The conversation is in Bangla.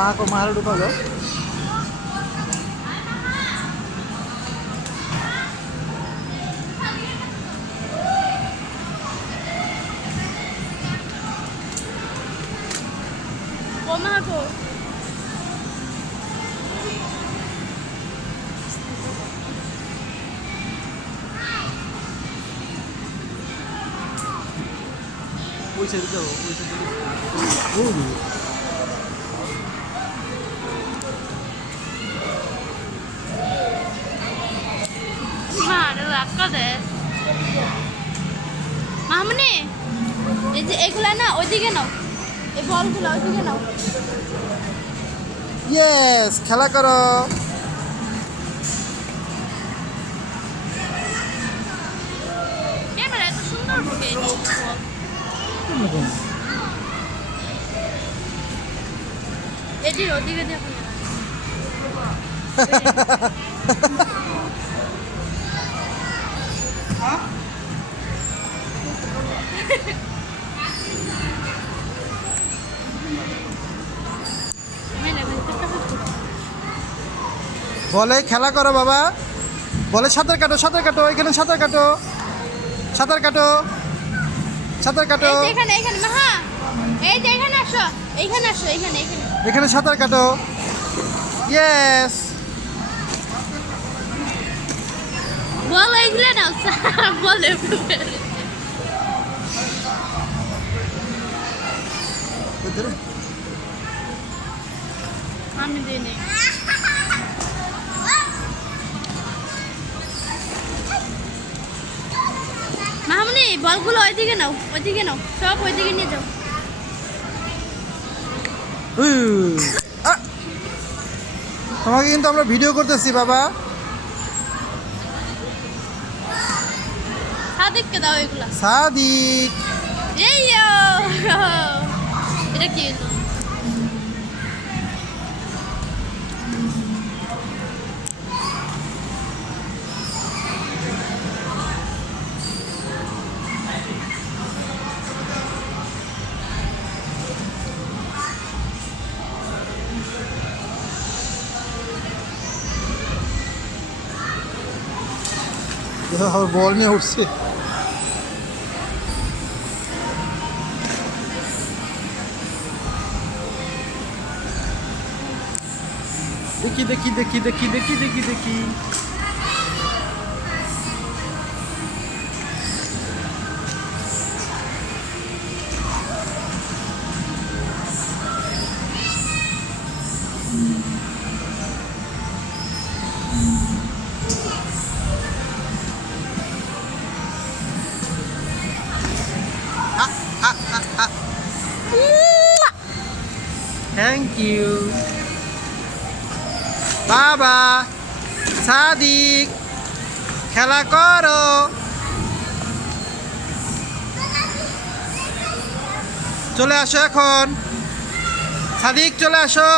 को मार ढुका लो को पैसा दिते हो पैसा दिते মারে লাক্কা দে মামনি এই যে এগুলা না ওইদিকে নাও এই বলগুলো ওইদিকে নাও यस খেলা করো ক্যামেরা এত সুন্দর ঢুকে এটির ওদিকে দিয়ে বলে খেলা করো বাবা বলে সাঁতার কাটো এখানে সাঁতার কাটো সাঁতার কাটো সাঁতার কাটো এখানে এখানে মাহা এই যে এখানে আসো এইখানে আসো এইখানে এইখানে এখানে সাঁতার কাটো ইয়েস বল এইগুলো না বলে আমি দিই নেই মামনি বলগুলো ওইদিকে নাও সব ওইদিকে নিয়ে যাও তোমাকে কিন্তু আমরা ভিডিও করতেছি বাবা সাদিককে দাও এগুলা সাদিক এই এটা কি হলো বল নিয়ে উঠছে দেখি দেখি দেখি দেখি দেখি দেখি দেখি থ্যাংক ইউ বাবা সাদিক খেলা করো চলে আসো এখন সাদিক চলে আসো